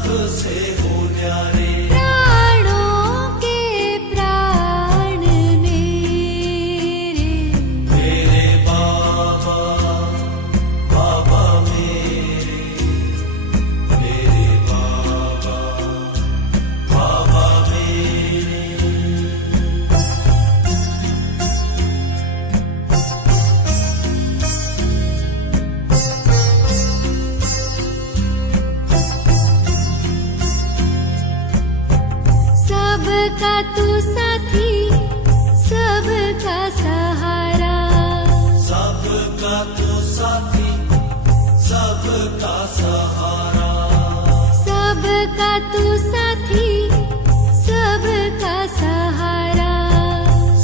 सबसे हो न्यारे। प्राणों के प्राण मेरे, मेरे बाबा, बाबा मेरे, मेरे बाबा, बाबा मेरे। सबका तू साथी, सबका सहारा, सबका तू साथी, सबका सहारा। सबका तू साथी, सबका सहारा।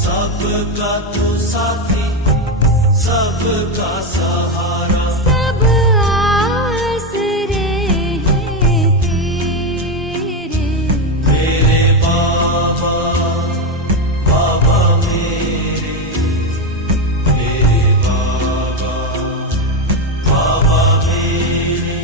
सबका तू साथी, सबका सहारा। सब आसरे हैं तेरे, मेरे बाबा, बाबा मेरे, मेरे बाबा, बाबा मेरे।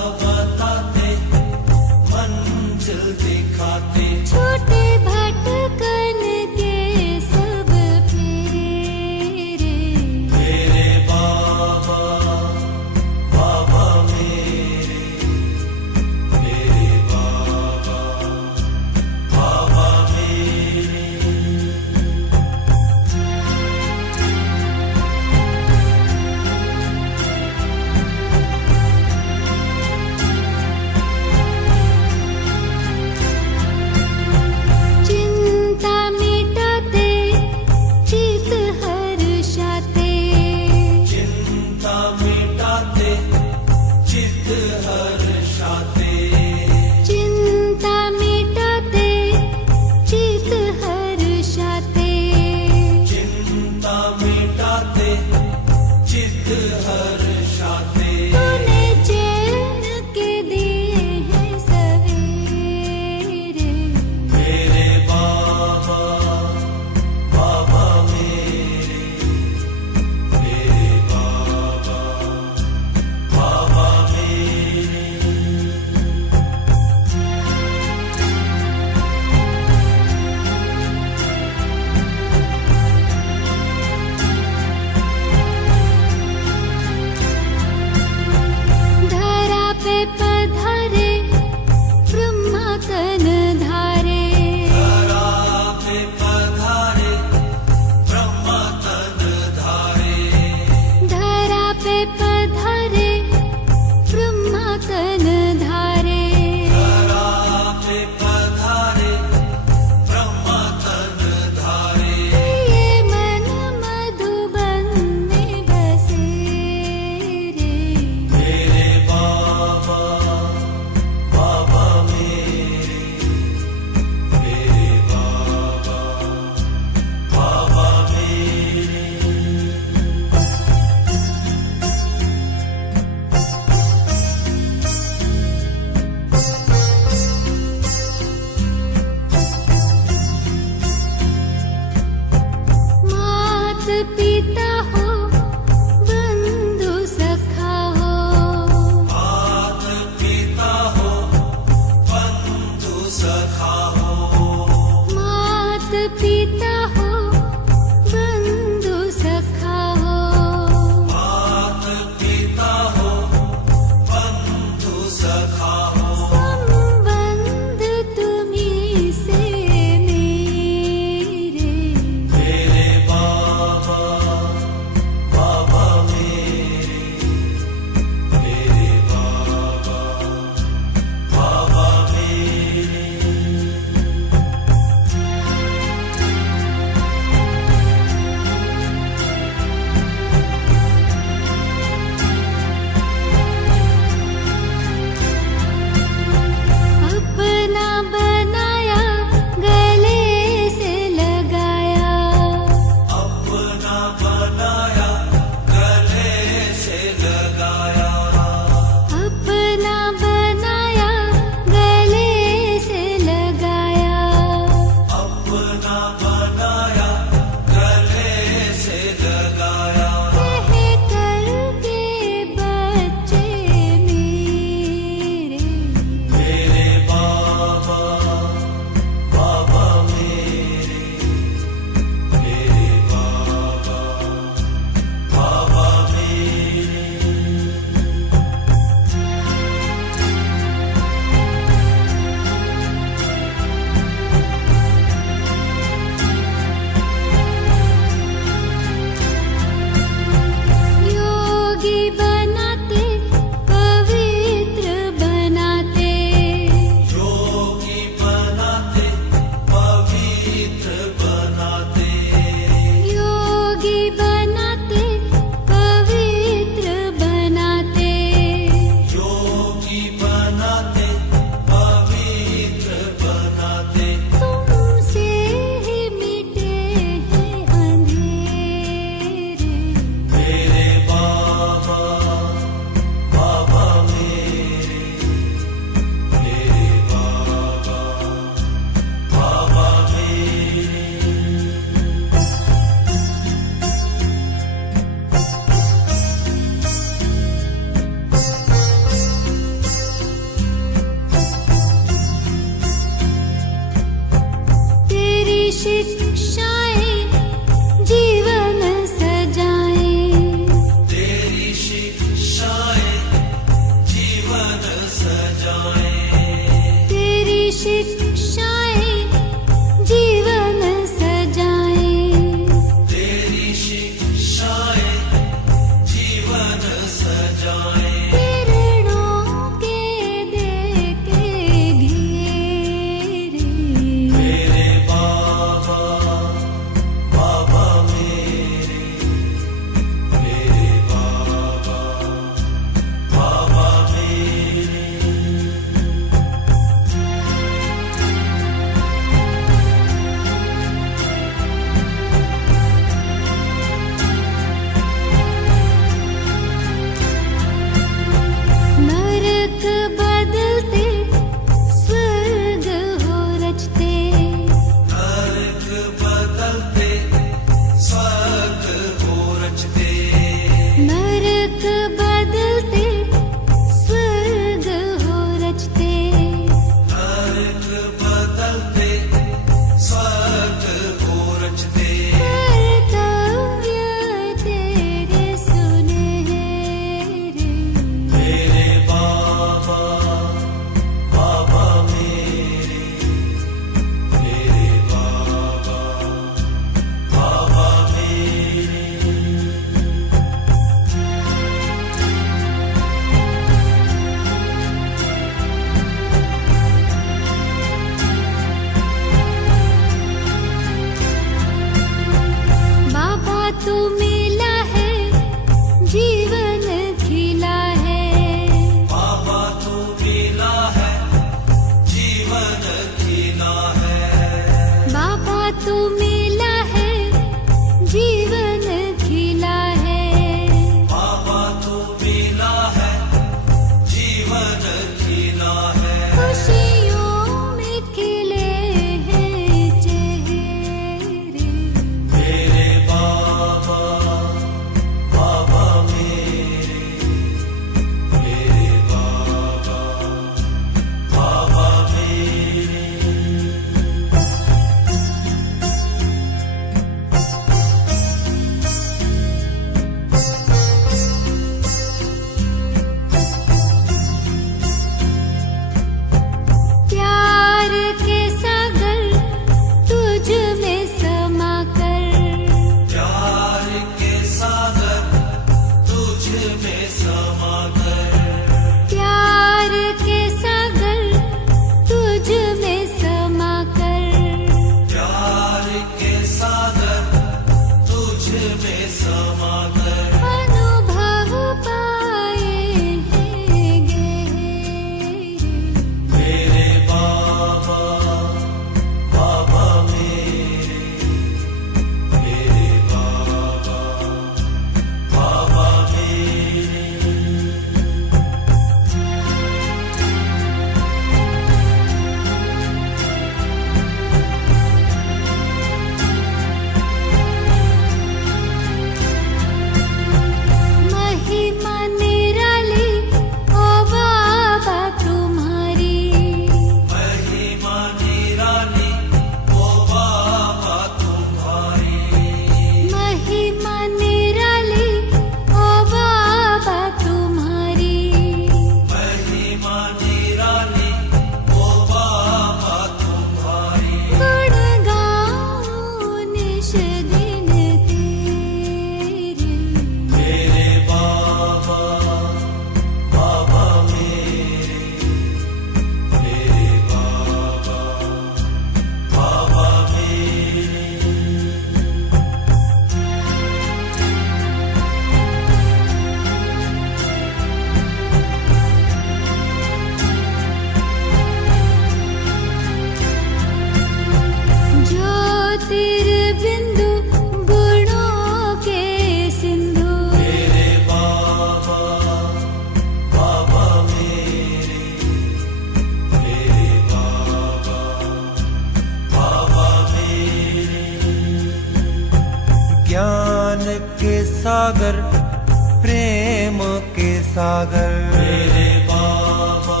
प्रेम के सागर मेरे बाबा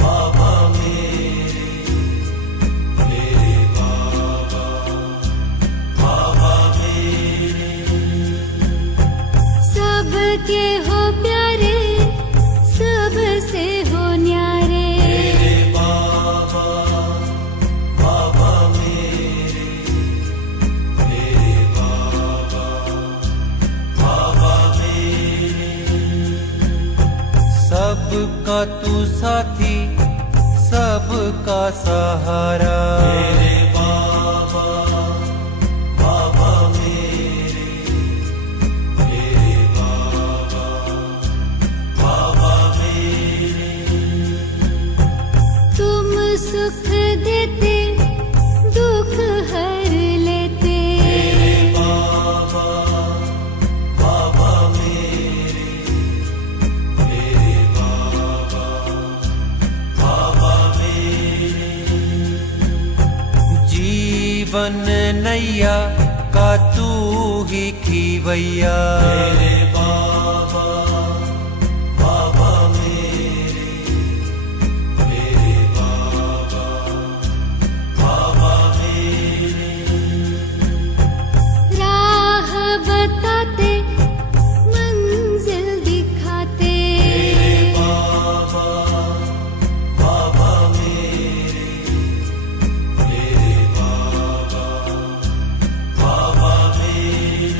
बाबा मेरे बाबा बाबा मेरे सबके हो प्यारे सबसे हो न्यारे मेरे बाबा बाबा मेरे बाबा बाबा मेरे सबका तू साथी सबका सहारा मेरे बाबा बाबा मेरे बाबा बाबा मेरे तुम सुख देते दुख हर लेते बाबा बाबा मेरे बाबा बाबा मेरे जीवन नैया का तू ही खीवैया मेरे बाबा बाबा मेरे बाबा बाबा मेरे राह बताते मंजिल दिखाते बाबा बाबा मेरे बाबा बाबा मेरे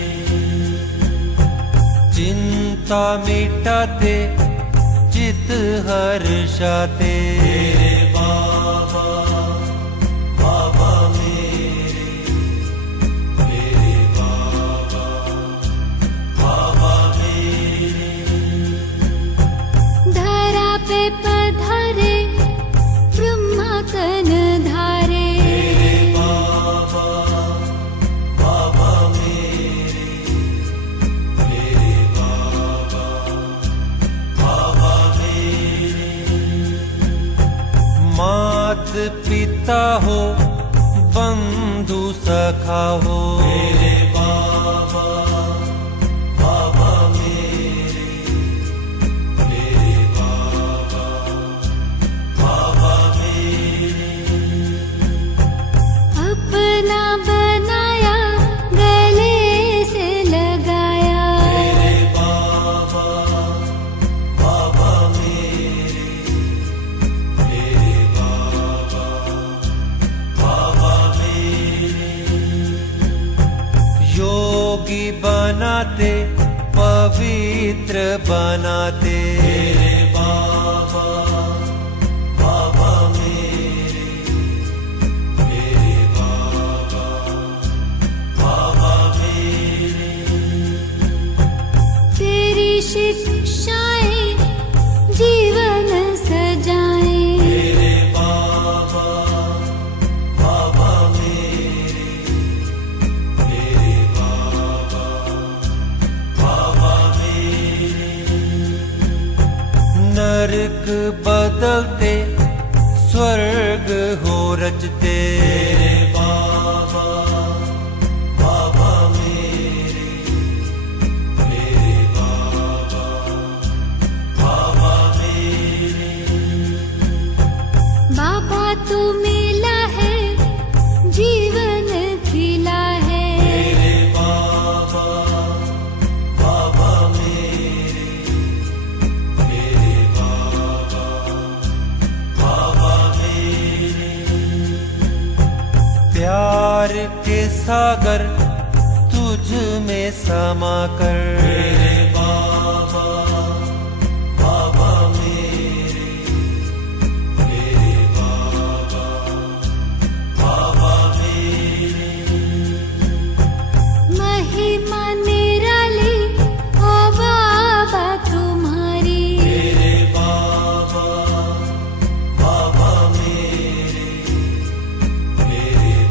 चिंता मिटाते चित हर्षाते बाबा बाबा मेरे बाबा बाबा मेरे धरा पे पधारे ब्रह्मा कन धारे बाबा बाबा मेरे बाबा बाबा मेरे मात पिता हो बंधु सखा हो मेरे बाबा बाबा मेरे बाबा बाबा मेरे अपना बनाया गले से लगाया मेरे बाबा बाबा मेरे बाबा बाबा मेरे योगी बनाते पवित्र बनाते बाबा बाबा मेरे बाबा बाबा मेरे तेरी शिक्षाएं जीवन सजाए मेरे बाबा बाबा मेरे बाबा बाबा मेरे नरक बदलते स्वर्ग हो रचते बाबा बाबा मेरे बाबा बाबा मेरे बाबा तू मिला है जीवन खिला है बाबा बाबा मेरे बाबा बाबा मेरे प्यार के सागर तुझ में समा कर बाबा बाबा मेरे बाबा बाबा मेरे महिमा निराली ओ बाबा तुम्हारी बाबा बाबा मेरे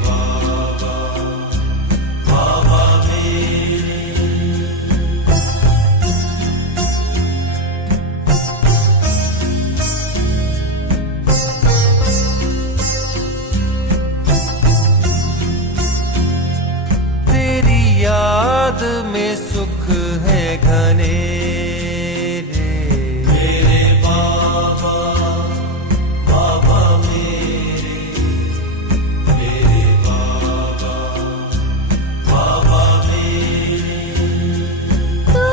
बाबा बाबा मेरे बने रे। मेरे बाबा बाबा मेरे बाबा बाबा मेरे तू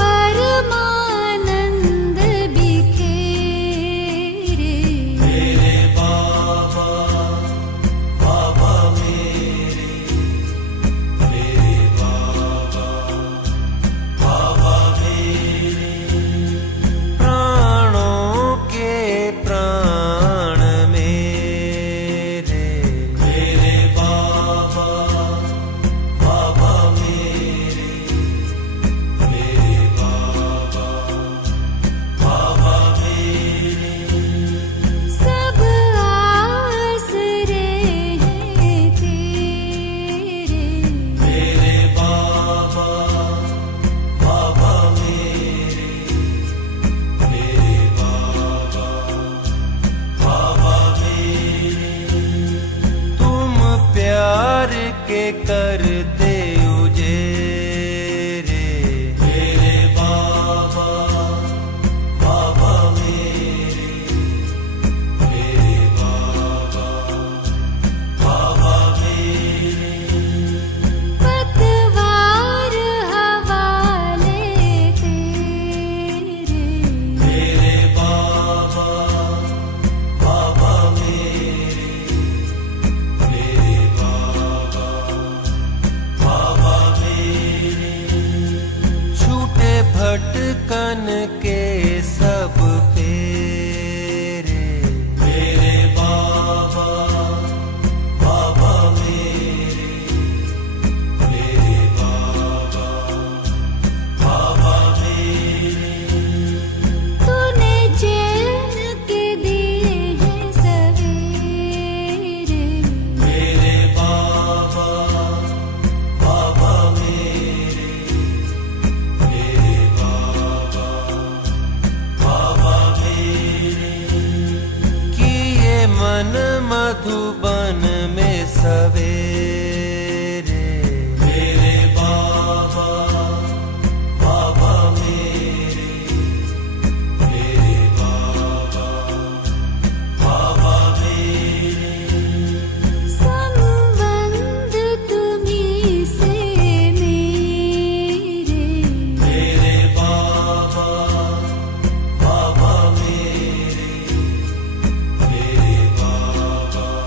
परमानंद बिखेरे। मेरे बाबा बाबा मेरे बाबा बाबा मेरे प्राणों के प्राण मेरे। मेरे बाबा बाबा मेरे बाबा बाबा मेरे सब आसरे हैं तेरे। मेरे बाबा बाबा मेरे बाबा बाबा मेरे तुम प्यार के करते उजेरे। मेरे बाबा बाबा मेरे बाबा बाबा मेरे पतवार हवाले तेरे। मेरे बाबा बाबा मेरे बाबा बाबा मेरे छूटे भटकन के सब फेरे। मेरे बाबा बाबा मेरे बाबा बाबा मेरे तूने चैन के दिए हैं सवेरे। मेरे बाबा बाबा मेरे बाबा बाबा मेरे किए मन मधुबन में सवेरे। मेरे बाबा बाबा मेरे बाबा बाबा मेरे संबंध तुम्हीं से मेरे। मेरे बाबा बाबा मेरे बाबा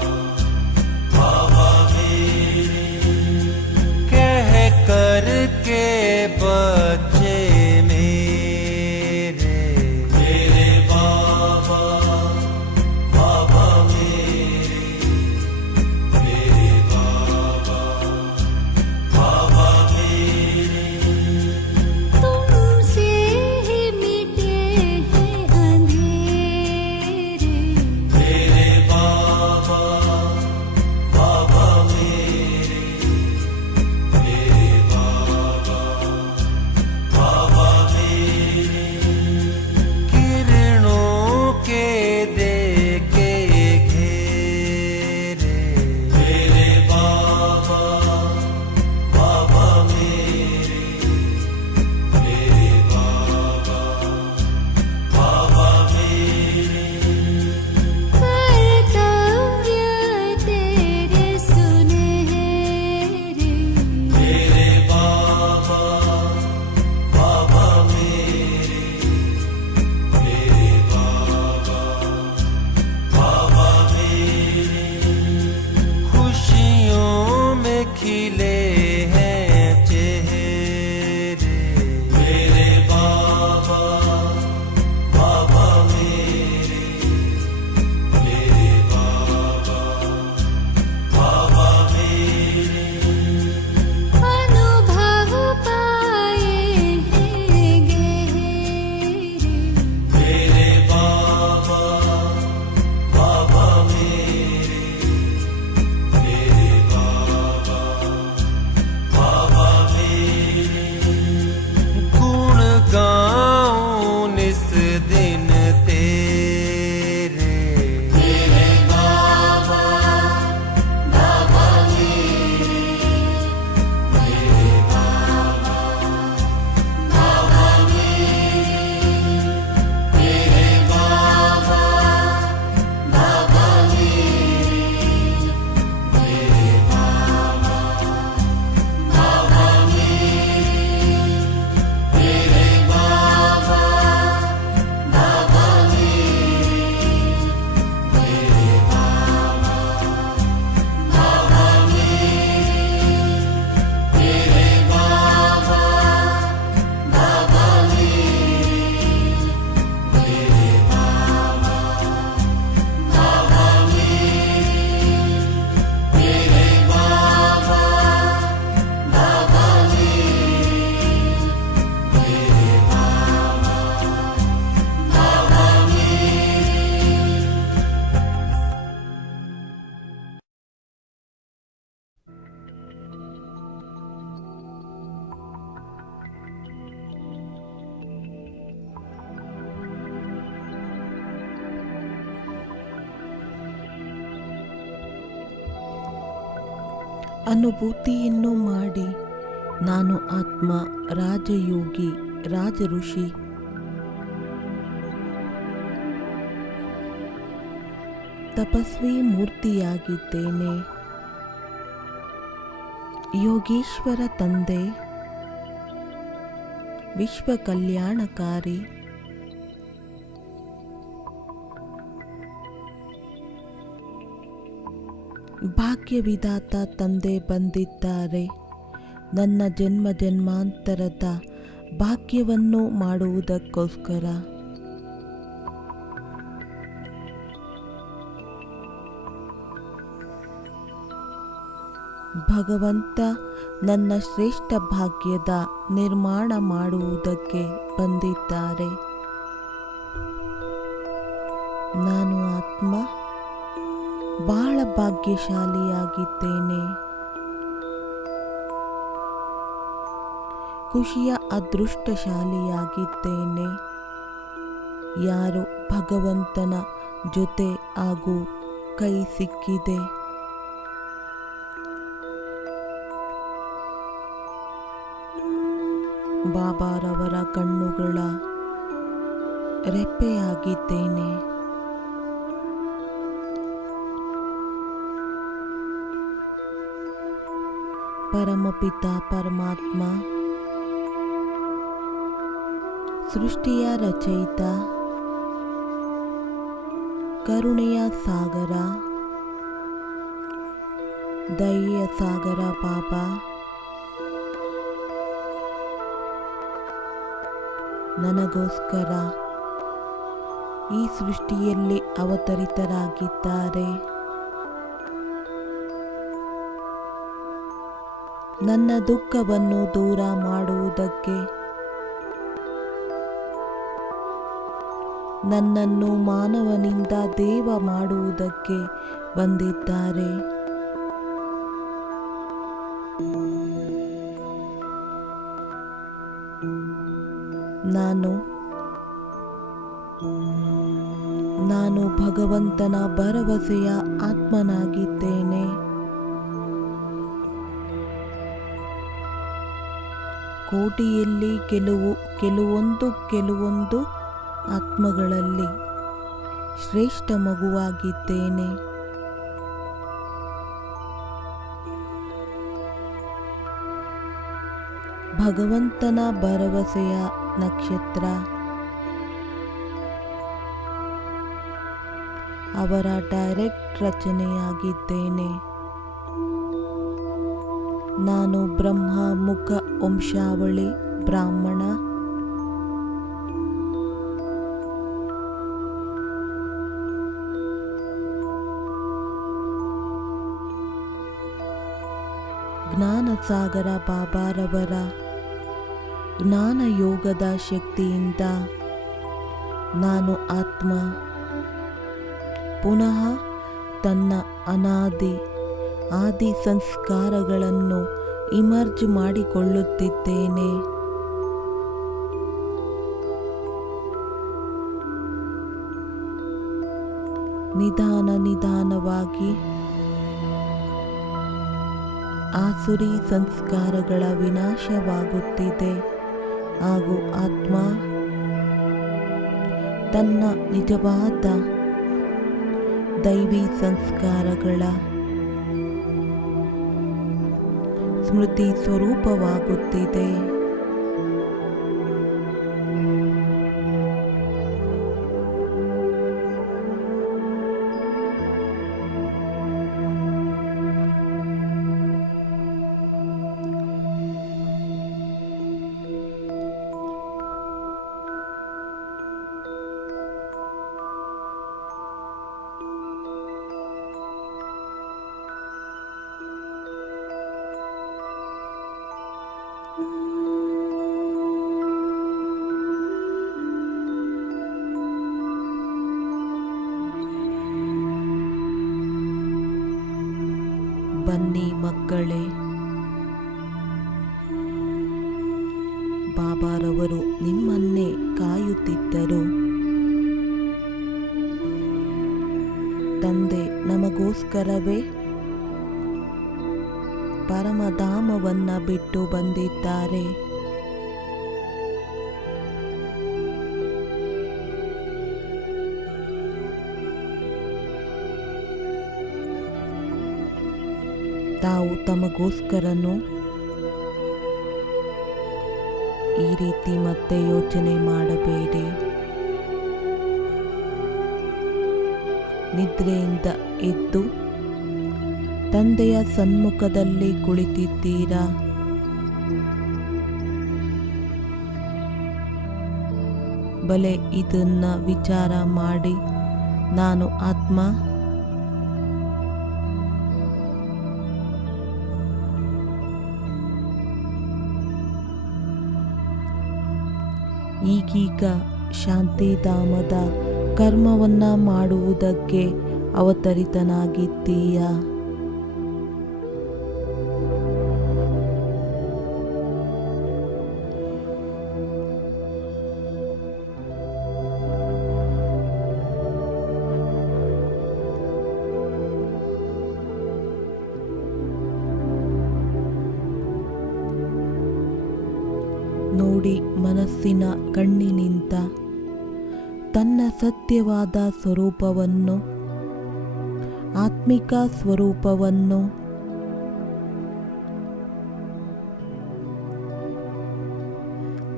ಅನುಭೂತಿಯನ್ನು ಮಾಡಿ ನಾನು ಆತ್ಮ, ರಾಜಯೋಗಿ, ರಾಜ ಋಷಿ, ತಪಸ್ವಿ ಮೂರ್ತಿಯಾಗಿದ್ದೇನೆ. ಯೋಗೀಶ್ವರ ತಂದೆ, ವಿಶ್ವ ಕಲ್ಯಾಣಕಾರಿ, ಭಾಗ್ಯವಿಧಾತ ತಂದೆ ಬಂದಿದ್ದಾರೆ. ನನ್ನ ಜನ್ಮ ಜನ್ಮಾಂತರದ ಭಾಗ್ಯವನ್ನು ಮಾಡುವುದಕ್ಕೋಸ್ಕರ. ಭಗವಂತ ನನ್ನ ಶ್ರೇಷ್ಠ ಭಾಗ್ಯದ ನಿರ್ಮಾಣ ಮಾಡುವುದಕ್ಕೆ ಬಂದಿದ್ದಾರೆ. ನಾನು ಆತ್ಮ ಬಹಳ ಭಾಗ್ಯಶಾಲಿಯಾಗಿದ್ದೇನೆ. ಖುಷಿಯ ಅದೃಷ್ಟಶಾಲಿಯಾಗಿದ್ದೇನೆ. ಯಾರು ಭಗವಂತನ ಜೊತೆ ಹಾಗೂ ಕೈ ಸಿಕ್ಕಿದೆ, ಬಾಬಾರವರ ಕಣ್ಣುಗಳ ರೆಪ್ಪೆಯಾಗಿದ್ದೇನೆ. ಪರಮಪಿತ ಪರಮಾತ್ಮ ಸೃಷ್ಟಿಯ ರಚಯಿತ, ಕರುಣೆಯ ಸಾಗರ, ದಯೆಯ ಸಾಗರ ಬಾಬಾ ನನಗೋಸ್ಕರ ಈ ಸೃಷ್ಟಿಯಲ್ಲಿ ಅವತರಿತರಾಗಿದ್ದಾರೆ. ನನ್ನ ದುಃಖವನ್ನು ದೂರ ಮಾಡುವುದಕ್ಕೆ, ನನ್ನನ್ನು ಮಾನವನಿಂದ ದೇವ ಮಾಡುವುದಕ್ಕೆ ಬಂದಿದ್ದಾರೆ. ನಾನು ಭಗವಂತನ ಭರವಸೆಯ ಆತ್ಮನಾಗಿದ್ದೇನೆ. ಕೋಟಿಯಲ್ಲಿ ಕೆಲವೊಂದು ಆತ್ಮಗಳಲ್ಲಿ ಶ್ರೇಷ್ಠ ಮಗುವಾಗಿದ್ದೇನೆ. ಭಗವಂತನ ಭರವಸೆಯ ನಕ್ಷತ್ರ, ಅವರ ಡೈರೆಕ್ಟ್ ರಚನೆಯಾಗಿದ್ದೇನೆ. ನಾನು ಬ್ರಹ್ಮ ಮುಖ ವಂಶಾವಳಿ ಬ್ರಾಹ್ಮಣ. ಜ್ಞಾನಸಾಗರ ಬಾಬಾರವರ ಜ್ಞಾನ ಯೋಗದ ಶಕ್ತಿಯಿಂದ ನಾನು ಆತ್ಮ ಪುನಃ ತನ್ನ ಆದಿ ಸಂಸ್ಕಾರಗಳನ್ನು ಇಮರ್ಜ್ ಮಾಡಿಕೊಳ್ಳುತ್ತಿದ್ದೇನೆ. ನಿಧಾನವಾಗಿ ಆಸುರಿ ಸಂಸ್ಕಾರಗಳ ವಿನಾಶವಾಗುತ್ತಿದೆ ಹಾಗೂ ಆತ್ಮ ತನ್ನ ನಿಜವಾದ ದೈವಿ ಸಂಸ್ಕಾರಗಳ ಸ್ಮೃತಿ ಸ್ವರೂಪವಾಗುತ್ತಿದೆ. ಬನ್ನಿ ಮಕ್ಕಳೇ, ಬಾಬಾರವರು ನಿಮ್ಮನ್ನೇ ಕಾಯುತ್ತಿದ್ದರು. ತಂದೆ ನಮಗೋಸ್ಕರವೇ ಪರಮಧಾಮವನ್ನ ಬಿಟ್ಟು ಬಂದಿದ್ದಾರೆ. ತಾವು ತಮಗೋಸ್ಕರನು ಈ ರೀತಿ ಮತ್ತೆ ಯೋಚನೆ ಮಾಡಬೇಡಿ. ನಿದ್ರೆಯಿಂದ ಎದ್ದು ತಂದೆಯ ಸನ್ಮುಖದಲ್ಲಿ ಕುಳಿತಿದ್ದೀರಾ. ಬಲೆ ಇದನ್ನ ವಿಚಾರ ಮಾಡಿ, ನಾನು ಆತ್ಮ, ಈಗೀಗ ಶಾಂತಿಧಾಮದ ಕರ್ಮವನ್ನ ಮಾಡುವುದಕ್ಕೆ ಅವತರಿತನಾಗಿದ್ದೀಯ. ನೋಡಿ, ಮನಸ್ಸಿನ ಕಣ್ಣಿನಿಂದ ತನ್ನ ಸತ್ಯವಾದ ಸ್ವರೂಪವನ್ನು, ಆತ್ಮಿಕ ಸ್ವರೂಪವನ್ನು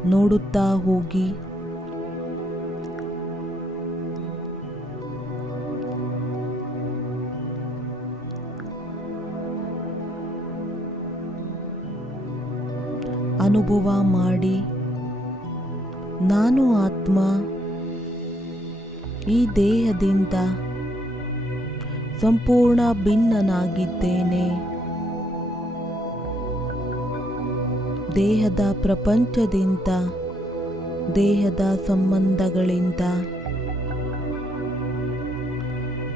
ನೋಡುತ್ತಾ ಹೋಗಿ. ಅನುಭವ ಮಾಡಿ, ನಾನು ಆತ್ಮ ಈ ದೇಹದಿಂದ ಸಂಪೂರ್ಣ ಭಿನ್ನನಾಗಿದ್ದೇನೆ. ದೇಹದ ಪ್ರಪಂಚದಿಂದ, ದೇಹದ ಸಂಬಂಧಗಳಿಂದ,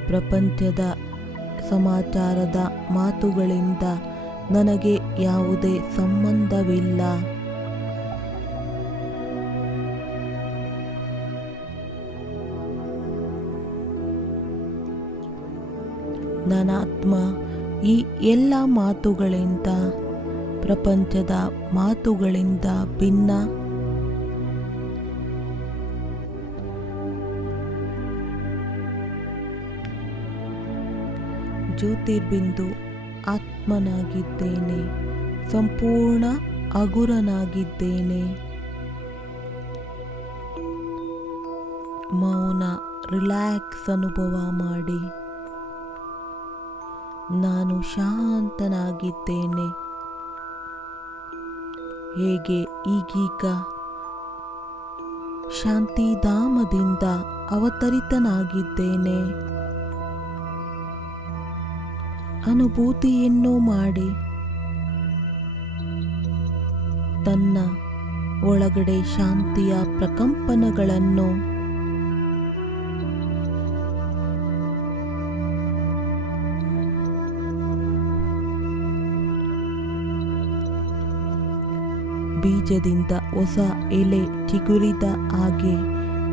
ಪ್ರಪಂಚದ ಸಮಾಚಾರದ ಮಾತುಗಳಿಂದ ನನಗೆ ಯಾವುದೇ ಸಂಬಂಧವಿಲ್ಲ. ನಾನಾತ್ಮ ಈ ಎಲ್ಲ ಮಾತುಗಳಿಂದ, ಪ್ರಪಂಚದ ಮಾತುಗಳಿಂದ ಭಿನ್ನ. ಜ್ಯೋತಿರ್ಬಿಂದು ಆತ್ಮನಾಗಿದ್ದೇನೆ, ಸಂಪೂರ್ಣ ಅಗುರನಾಗಿದ್ದೇನೆ. ಮೌನ, ರಿಲ್ಯಾಕ್ಸ್ ಅನುಭವ ಮಾಡಿ. ನಾನು ಶಾಂತನಾಗಿದ್ದೇನೆ. ಹೇಗೆ ಈಗೀಗ ಶಾಂತಿಧಾಮದಿಂದ ಅವತರಿತನಾಗಿದ್ದೇನೆ. ಅನುಭೂತಿಯನ್ನು ಮಾಡಿ. ತನ್ನ ಒಳಗಡೆ ಶಾಂತಿಯ ಪ್ರಕಂಪನಗಳನ್ನು ಬೀಜದಿಂದ ಹೊಸ ಎಲೆ ಚಿಗುರಿದ ಹಾಗೆ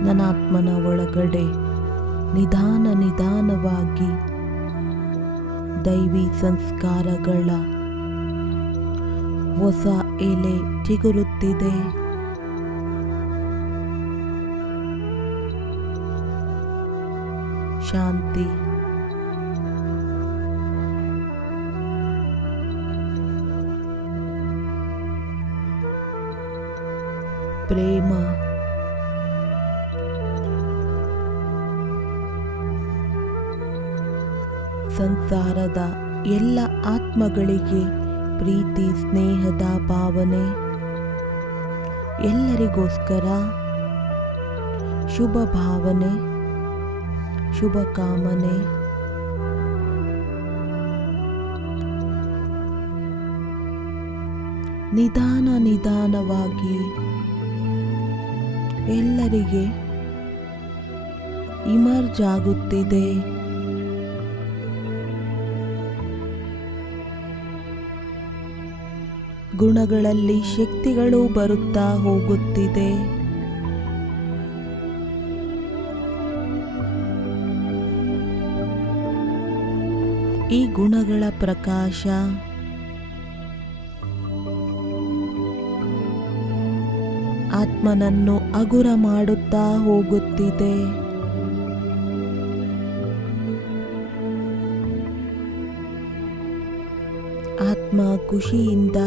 ನನಾತ್ಮನ ಒಳಗಡೆ ನಿಧಾನ ನಿಧಾನವಾಗಿ ದೈವಿ ಸಂಸ್ಕಾರಗಳ ಹೊಸ ಎಲೆ ಚಿಗುರುತ್ತಿದೆ. ಶಾಂತಿ, ಪ್ರೇಮ, ಸಂಸಾರದ ಎಲ್ಲ ಆತ್ಮಗಳಿಗೆ ಪ್ರೀತಿ ಸ್ನೇಹದ ಭಾವನೆ. ಎಲ್ಲರಿಗೋಸ್ಕರ ಶುಭ ಭಾವನೆ, ಶುಭ ಕಾಮನೆ. ನಿಧಾನ ನಿಧಾನವಾಗಿ ಎಲ್ಲರಿಗೆ ಇಮರ್ಜ್ ಆಗುತ್ತಿದೆ. ಗುಣಗಳಲ್ಲಿ ಶಕ್ತಿಗಳು ಬರುತ್ತಾ ಹೋಗುತ್ತಿದೆ. ಈ ಗುಣಗಳ ಪ್ರಕಾಶ ಆತ್ಮನನ್ನು ಹಗುರ ಮಾಡುತ್ತಾ ಹೋಗುತ್ತಿದೆ. ಆತ್ಮ ಖುಷಿಯಿಂದ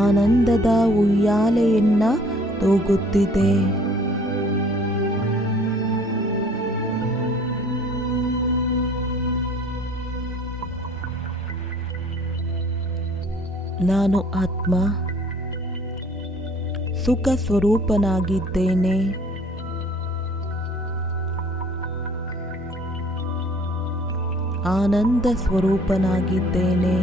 ಆನಂದದ ಉಯ್ಯಾಲೆಯನ್ನ ತೂಗುತ್ತಿದೆ. ನಾನು ಆತ್ಮ ಸುಖ ಸ್ವರೂಪನಾಗಿದ್ದೇನೆ. ಆನಂದ ಸ್ವರೂಪನಾಗಿದ್ದೇನೆ.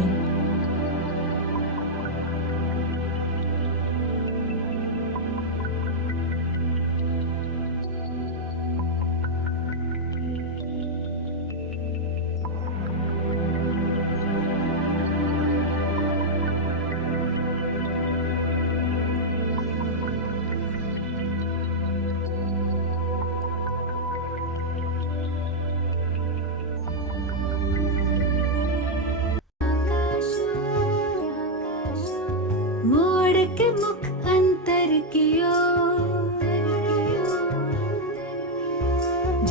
मोड़ के मुख अंतर की ओर,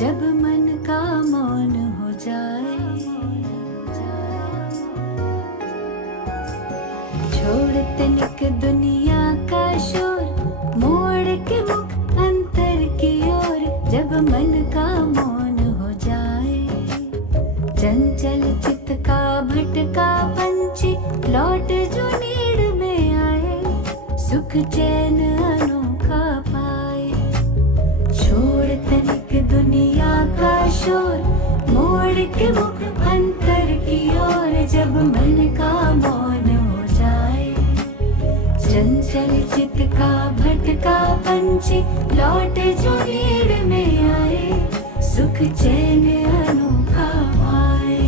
जब मन का मौन हो जाए, छोड़ तनिक दुनिया का शोर, मोड़ के मुख अंतर की ओर, जब मन का मौन हो जाए, चंचल चित्त का भटका पंछी लौट जो नीड़ में आए, सुख चैन अनोखा पाए, छोड़ तनिक दुनिया का शोर, मोड़ के मुख अंतर की ओर, जब मन का मौन हो जाए, चंचल चित्त का भटका पंछी लौट जो नीड़ में आए, सुख चैन अनोखा पाए।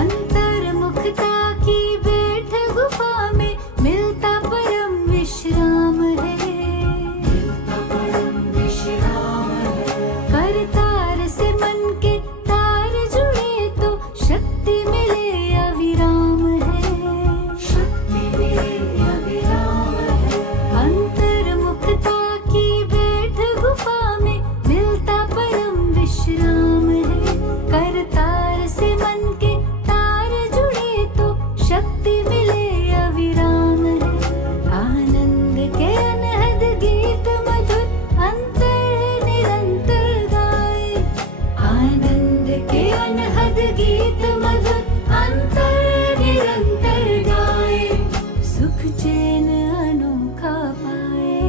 अंतर्मुखता की बैठ गुफा में मिलता परम विश्राम है, करतार से मन के तार जुड़े तो शक्ति मिले अविराम है, अंतर्मुखता की बैठ गुफा में मिलता परम विश्राम है, करतार से मन के तार जुड़े तो शक्ति मिले अविराम है, आनंद के अनहद गीत मधुर अंतर निरंतर गाए, आनंद के अनहद गीत मधुर अंतर निरंतर गाए, सुख चैन अनोखा पाए,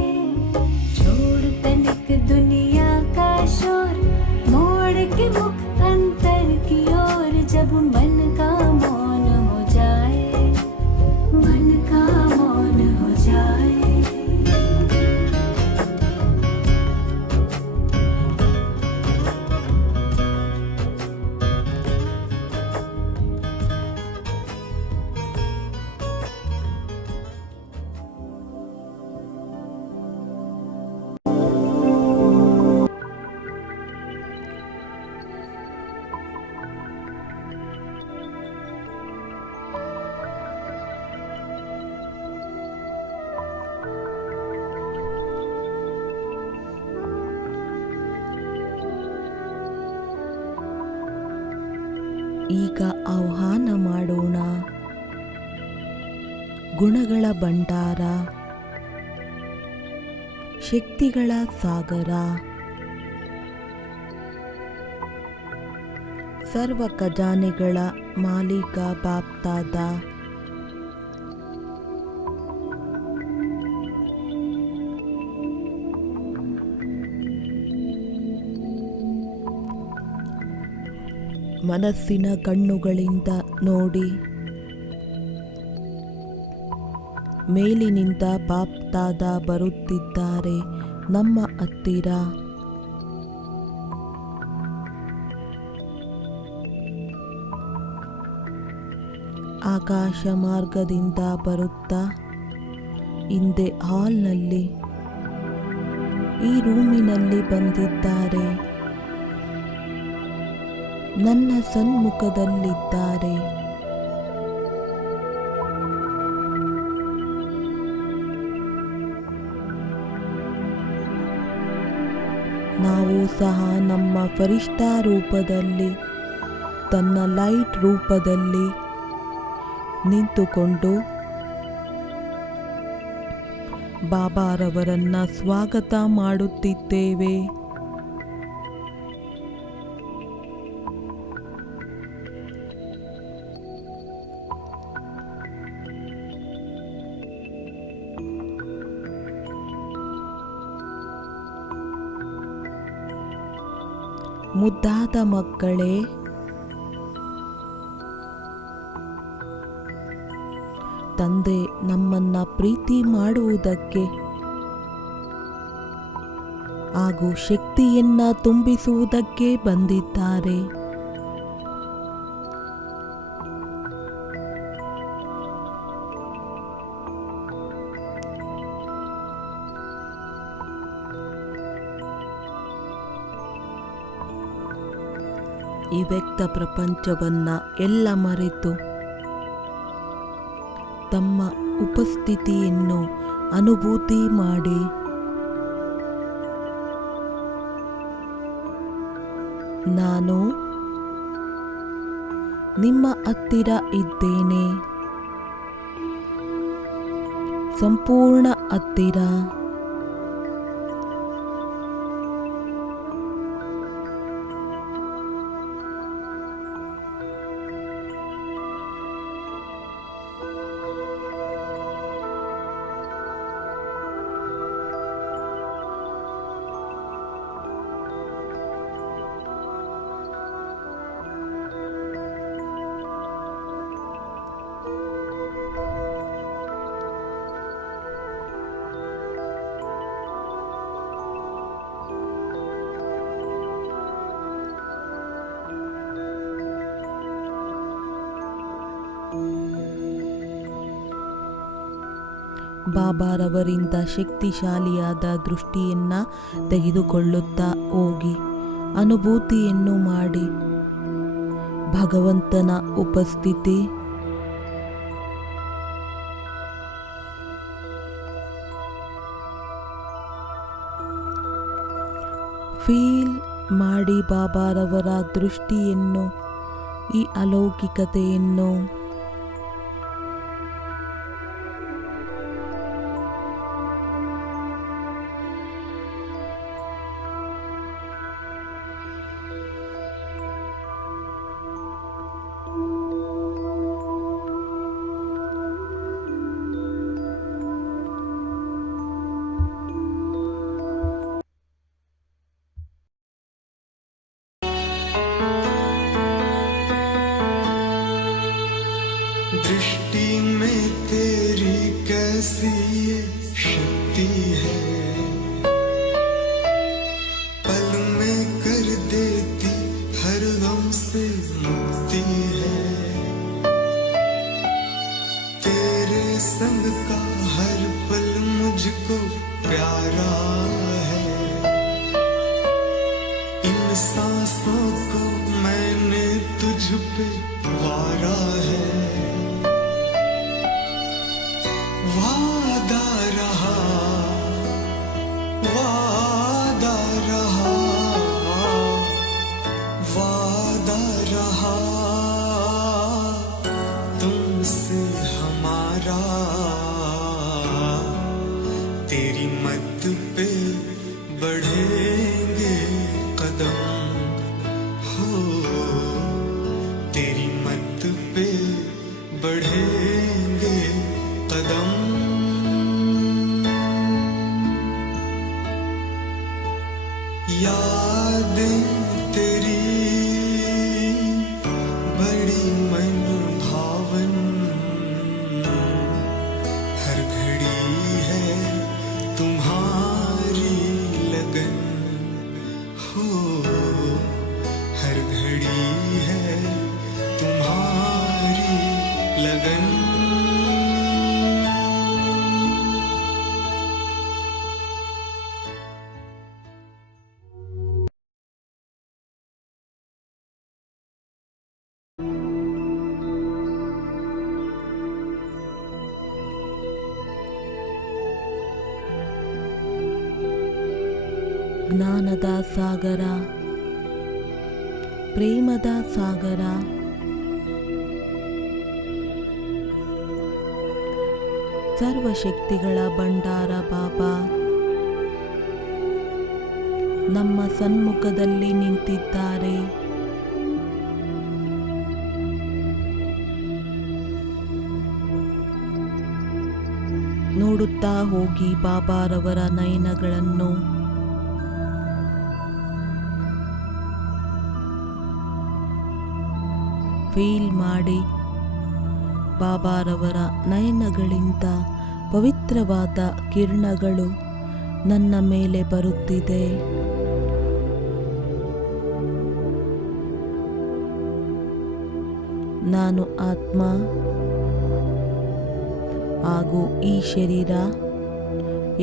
छोड़ तनिक दुनिया का शोर, मोड़ के मुख अंतर की ओर, जब मन का मौन हो जाए, मन का मौन हो जाए। ಈಗ ಆಹ್ವಾನ ಮಾಡೋಣ. ಗುಣಗಳ ಭಂಡಾರ, ಶಕ್ತಿಗಳ ಸಾಗರ, ಸರ್ವ ಖಜಾನೆಗಳ ಮಾಲೀಕ ಬಾಪ್ತಾದ, ಮನಸ್ಸಿನ ಕಣ್ಣುಗಳಿಂದ ನೋಡಿ ಮೇಲಿನಿಂದ ಬಾಪ್ ದಾದಾ ಬರುತ್ತಿದ್ದಾರೆ ನಮ್ಮ ಹತ್ತಿರ. ಆಕಾಶ ಮಾರ್ಗದಿಂದ ಬರುತ್ತಾ ಹಿಂದೆ ಹಾಲ್ನಲ್ಲಿ ಈ ರೂಮಿನಲ್ಲಿ ಬಂದಿದ್ದಾರೆ. ನನ್ನ ಸನ್ಮುಖದಲ್ಲಿದ್ದಾರೆ. ನಾವು ಸಹ ನಮ್ಮ ಫರಿಷ್ಠಾ ರೂಪದಲ್ಲಿ, ತನ್ನ ಲೈಟ್ ರೂಪದಲ್ಲಿ ನಿಂತುಕೊಂಡು ಬಾಬಾರವರನ್ನ ಸ್ವಾಗತ ಮಾಡುತ್ತಿದ್ದೇವೆ. ಮುದ್ದಾದ ಮಕ್ಕಳೇ, ತಂದೆ ನಮ್ಮನ್ನ ಪ್ರೀತಿ ಮಾಡುವುದಕ್ಕೆ ಹಾಗೂ ಶಕ್ತಿಯನ್ನ ತುಂಬಿಸುವುದಕ್ಕೆ ಬಂದಿದ್ದಾರೆ. ಈ ವ್ಯಕ್ತ ಪ್ರಪಂಚವನ್ನ ಎಲ್ಲ ಮರೆತು ತಮ್ಮ ಉಪಸ್ಥಿತಿಯನ್ನು ಅನುಭೂತಿ ಮಾಡಿ ನಾನು ನಿಮ್ಮ ಹತ್ತಿರ ಇದ್ದೇನೆ, ಸಂಪೂರ್ಣ ಹತ್ತಿರ. ಬಾಬಾರವರಿಂದ ಶಕ್ತಿಶಾಲಿಯಾದ ದೃಷ್ಟಿಯನ್ನ ತೆಗೆದುಕೊಳ್ಳುತ್ತಾ ಹೋಗಿ ಅನುಭೂತಿಯನ್ನು ಮಾಡಿ ಭಗವಂತನ ಉಪಸ್ಥಿತಿ, ಫೀಲ್ ಮಾಡಿ ಬಾಬಾರವರ ದೃಷ್ಟಿಯನ್ನು, ಈ ಅಲೌಕಿಕತೆಯನ್ನು. दृष्टि में तेरी कैसी ये शक्ति है, पल में कर देती हर गम से मुक्ति है। तेरे संग का हर पल मुझको प्यारा है, इन सांसों को मैंने तुझ पे वारा है। वादा रहा, वादा रहा, वादा रहा तुमसे हमारा। तेरी मत पे बढ़ेंगे कदम, हो तेरी मत पे बढ़ेंगे कदम। यादें तेरी बड़ी मन भावन, हर हो हर घड़ी है तुम्हारी लगन ಜ್ಞಾನದ ಸಾಗರ, ಪ್ರೇಮದ ಸಾಗರ, ಸರ್ವಶಕ್ತಿಗಳ ಭಂಡಾರ ಬಾಬಾ ನಮ್ಮ ಸನ್ಮುಖದಲ್ಲಿ ನಿಂತಿದ್ದಾರೆ. ನೋಡುತ್ತಾ ಹೋಗಿ ಬಾಬಾರವರ ನಯನಗಳನ್ನು. ಫೀಲ್ ಮಾಡಿ ಬಾಬಾರವರ ನಯನಗಳಿಂದ ಪವಿತ್ರವಾದ ಕಿರಣಗಳು ನನ್ನ ಮೇಲೆ ಬರುತ್ತಿದೆ. ನಾನು ಆತ್ಮ ಹಾಗೂ ಈ ಶರೀರ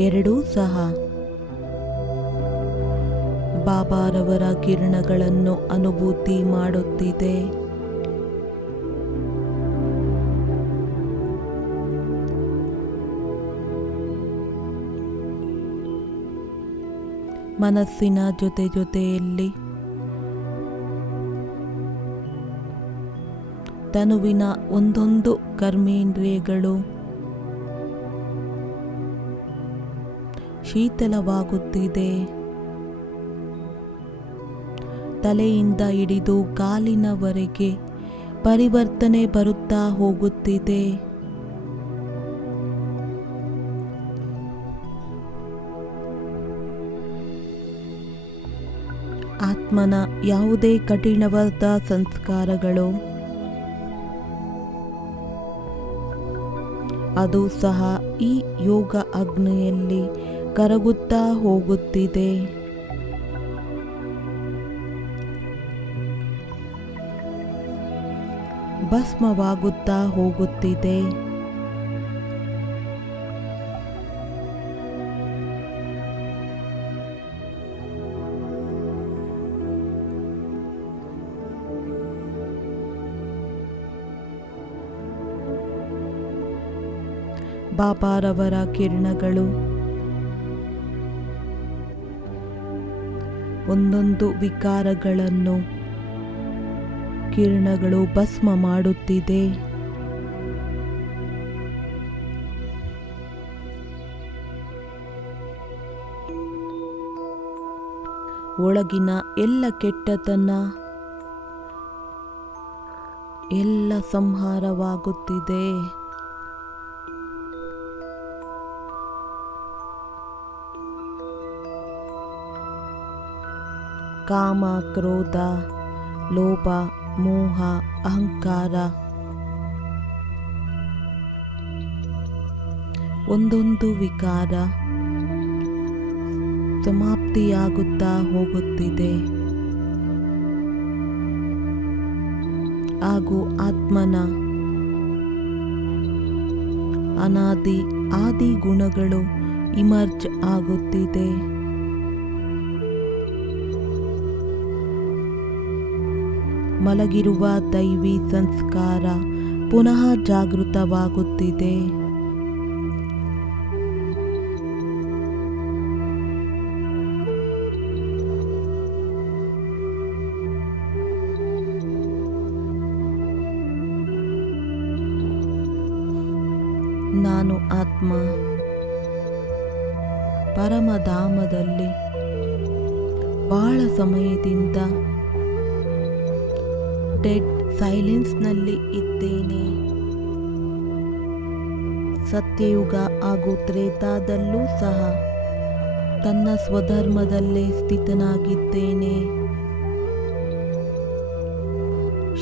ಎರಡೂ ಸಹ ಬಾಬಾರವರ ಕಿರಣಗಳನ್ನು ಅನುಭೂತಿ ಮಾಡುತ್ತಿದೆ. ಮನಸ್ಸಿನ ಜೊತೆಯಲ್ಲಿ ತನುವಿನ ಒಂದೊಂದು ಕರ್ಮೇಂದ್ರಿಯಗಳು ಶೀತಲವಾಗುತ್ತಿದೆ. ತಲೆಯಿಂದ ಹಿಡಿದು ಕಾಲಿನವರೆಗೆ ಪರಿವರ್ತನೆ ಬರುತ್ತಾ ಹೋಗುತ್ತಿದೆ. ಆತ್ಮನ ಯಾವುದೇ ಕಠಿಣವಾದ ಸಂಸ್ಕಾರಗಳು ಅದು ಸಹ ಈ ಯೋಗ ಅಗ್ನಿಯಲ್ಲಿ ಕರಗುತ್ತಾ ಹೋಗುತ್ತಿದೆ. ಭಸ್ಮವಾಗುತ್ತಾ ಹೋಗುತ್ತಿದೆ. ಬಾಬಾರವರ ಕಿರಣಗಳು ಒಂದೊಂದು ವಿಕಾರಗಳನ್ನು ಕಿರಣಗಳು ಭಸ್ಮ ಮಾಡುತ್ತಿದೆ. ಒಳಗಿನ ಎಲ್ಲ ಕೆಟ್ಟತನ ಎಲ್ಲ ಸಂಹಾರವಾಗುತ್ತಿದೆ. ಕಾಮ, ಕ್ರೋಧ, ಲೋಭ, ಮೋಹ, ಅಹಂಕಾರ ಒಂದೊಂದು ವಿಕಾರ ಸಮಾಪ್ತಿಯಾಗುತ್ತಾ ಹೋಗುತ್ತಿದೆ. ಹಾಗೂ ಆತ್ಮನ ಅನಾದಿ ಆದಿ ಗುಣಗಳು ಇಮರ್ಜ್ ಆಗುತ್ತಿದೆ. ಮಲಗಿರುವ ದೈವಿ ಸಂಸ್ಕಾರ ಪುನಃ ಜಾಗೃತವಾಗುತ್ತಿದೆ. ನಾನು ಆತ್ಮ ಪರಮಧಾಮದಲ್ಲಿ ಬಹಳ ಸಮಯದಿಂದ ಡೆಡ್ ಸೈಲೆನ್ಸ್ನಲ್ಲಿ ಇದ್ದೇನೆ. ಸತ್ಯಯುಗ ಹಾಗೂ ತ್ರೇತಾದಲ್ಲೂ ಸಹ ತನ್ನ ಸ್ವಧರ್ಮದಲ್ಲೇ ಸ್ಥಿತನಾಗಿದ್ದೇನೆ.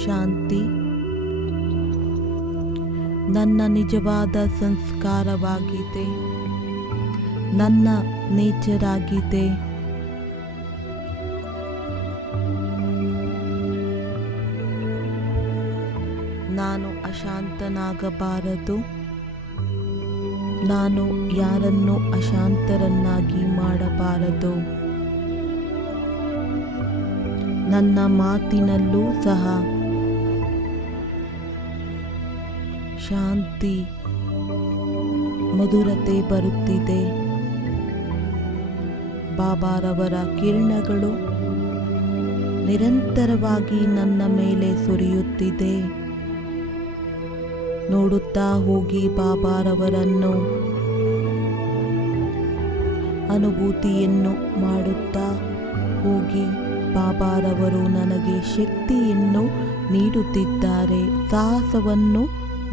ಶಾಂತಿ ನನ್ನ ನಿಜವಾದ ಸಂಸ್ಕಾರವಾಗಿದೆ, ನನ್ನ ನೇಚರ್ ಆಗಿದೆ. ನಾನು ಅಶಾಂತನಾಗಬಾರದು. ನಾನು ಯಾರನ್ನು ಅಶಾಂತರನ್ನಾಗಿ ಮಾಡಬಾರದು. ನನ್ನ ಮಾತಿನಲ್ಲೂ ಸಹ ಶಾಂತಿ, ಮಧುರತೆ ಬರುತ್ತಿದೆ. ಬಾಬಾರವರ ಕಿರಣಗಳು ನಿರಂತರವಾಗಿ ನನ್ನ ಮೇಲೆ ಸುರಿಯುತ್ತಿದೆ. ನೋಡುತ್ತಾ ಹೋಗಿ ಬಾಬಾರವರನ್ನು, ಅನುಭೂತಿಯನ್ನು ಮಾಡುತ್ತಾ ಹೋಗಿ. ಬಾಬಾರವರು ನನಗೆ ಶಕ್ತಿಯನ್ನು ನೀಡುತ್ತಿದ್ದಾರೆ, ಸಾಹಸವನ್ನು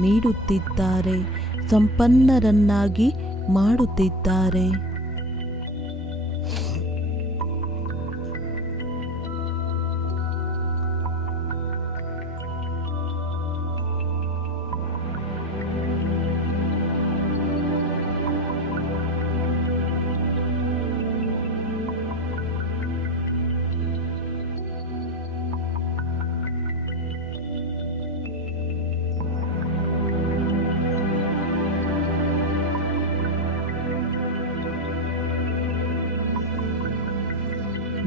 ನೀಡುತ್ತಿದ್ದಾರೆ, ಸಂಪನ್ನರನ್ನಾಗಿ ಮಾಡುತ್ತಿದ್ದಾರೆ.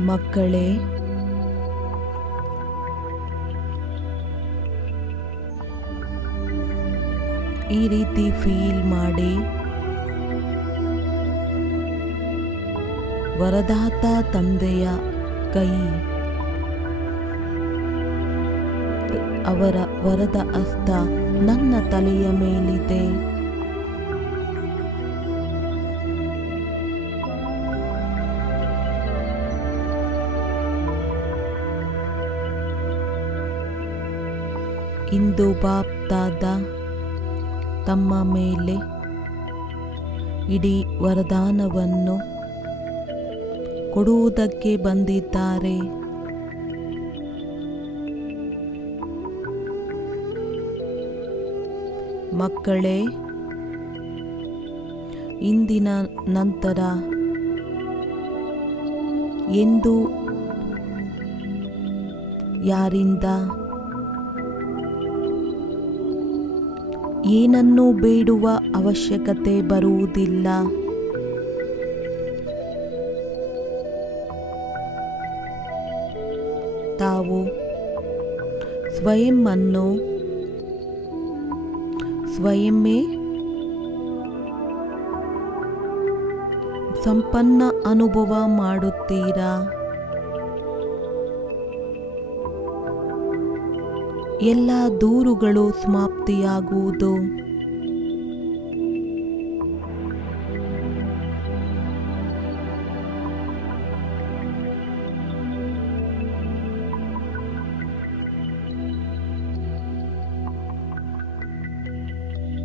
ಮಕ್ಕಳೇ, ಈ ರೀತಿ ಫೀಲ್ ಮಾಡಿ. ವರದಾತ ತಂದೆಯ ಕೈ, ಅವರ ವರದ ಹಸ್ತ ನನ್ನ ತಲೆಯ ಮೇಲಿದೆ. ಇಂದು ಬಾಪ್ ದಾದಾ ತಮ್ಮ ಮೇಲೆ ಇಡೀ ವರದಾನವನ್ನು ಕೊಡುವುದಕ್ಕೆ ಬಂದಿದ್ದಾರೆ. ಮಕ್ಕಳೇ, ಇಂದಿನ ನಂತರ ಎಂದು ಯಾರಿಂದ ಏನನ್ನೂ ಬೇಡುವ ಅವಶ್ಯಕತೆ ಬರುವುದಿಲ್ಲ. ತಾವು ಸ್ವಯಂವನ್ನು ಸ್ವಯಂವೇ ಸಂಪನ್ನ ಅನುಭವ ಮಾಡುತ್ತೀರಾ. ಎಲ್ಲ ದೂರುಗಳು ಸಮಾಪ್ತಿಯಾಗುವುದು.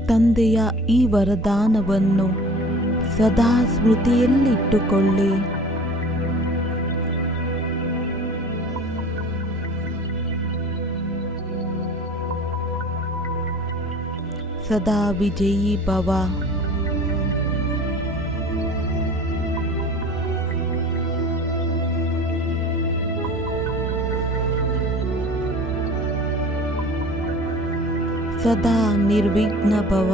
ತಂದೆಯ ಈ ವರದಾನವನ್ನು ಸದಾ ಸ್ಮೃತಿಯಲ್ಲಿಟ್ಟುಕೊಳ್ಳಿ. ಸದಾ ವಿಜಯೀ ಭವ. ಸದಾ ನಿರ್ವಿಘ್ನ ಭವ.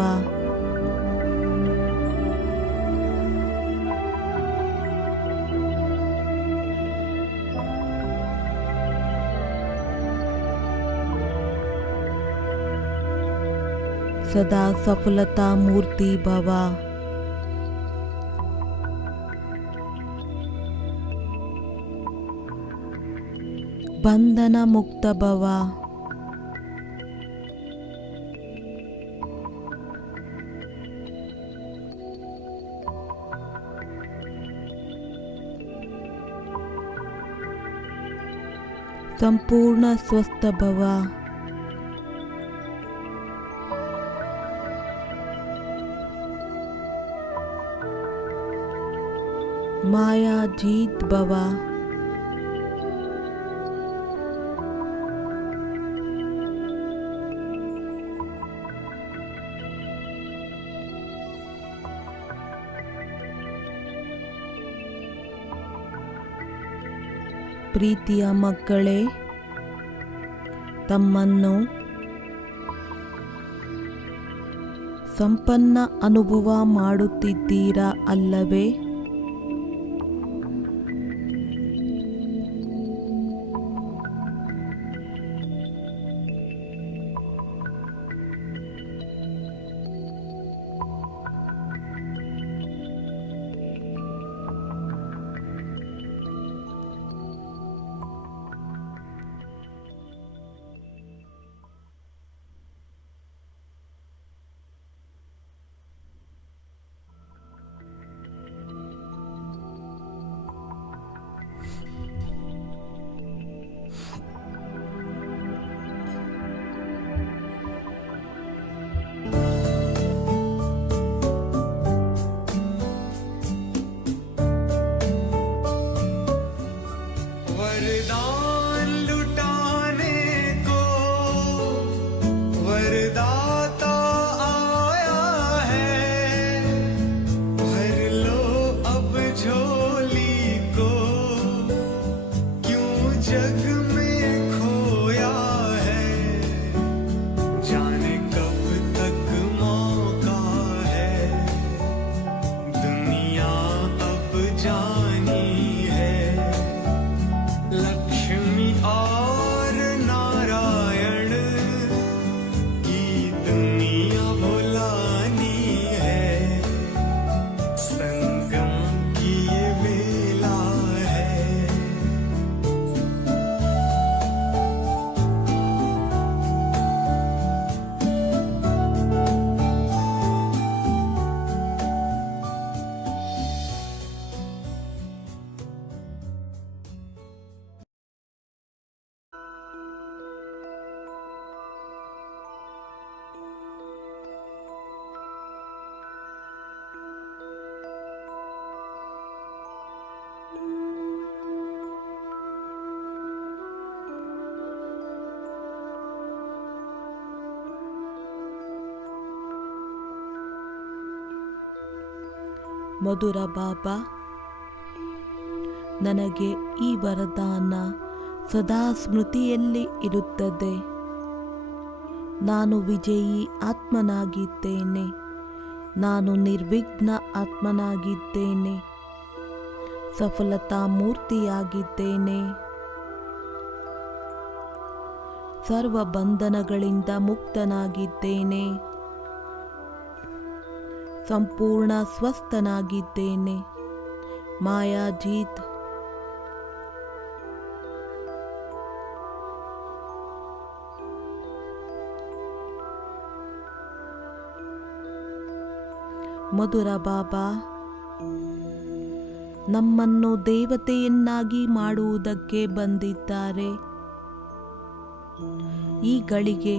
ಸದಾ ಸಫಲತಾ ಮೂರ್ತಿ ಭವ. ಬಂಧನ ಮುಕ್ತ ಭವ. ಸಂಪೂರ್ಣ ಸ್ವಸ್ಥ ಭವ. ಮಾಯಾ ಜೀತ್ ಭವ. ಪ್ರೀತಿಯ ಮಕ್ಕಳೇ, ತಮ್ಮನ್ನು ಸಂಪನ್ನ ಅನುಭವ ಮಾಡುತ್ತಿದ್ದೀರಾ ಅಲ್ಲವೇ? वरदान लुटाने को वरदाता आया है, भर लो अब झोली को, क्यों जग में खोया है, जाने कब तक मौका है, दुनिया अब जानी है, लक्ष्मी और नारायण की दुनिया भुलानी है, संगम की ये वेला है। ಮಧುರ ಬಾಬಾ, ನನಗೆ ಈ ವರದಾನ ಸದಾ ಸ್ಮೃತಿಯಲ್ಲಿ ಇರುತ್ತದೆ. ನಾನು ವಿಜಯಿ ಆತ್ಮನಾಗಿದ್ದೇನೆ. ನಾನು ನಿರ್ವಿಘ್ನ ಆತ್ಮನಾಗಿದ್ದೇನೆ. ಸಫಲತಾ ಮೂರ್ತಿಯಾಗಿದ್ದೇನೆ. ಸರ್ವ ಬಂಧನಗಳಿಂದ ಮುಕ್ತನಾಗಿದ್ದೇನೆ. ಸಂಪೂರ್ಣ ಸ್ವಸ್ಥನಾಗಿದ್ದೇನೆ. ಮಾಯಾಜೀತ್ ಮಧುರ ಬಾಬಾ, ನಮ್ಮನ್ನು ದೇವತೆಯನ್ನಾಗಿ ಮಾಡುವುದಕ್ಕೆ ಬಂದಿದ್ದಾರೆ. ಈ ಗಳಿಗೆ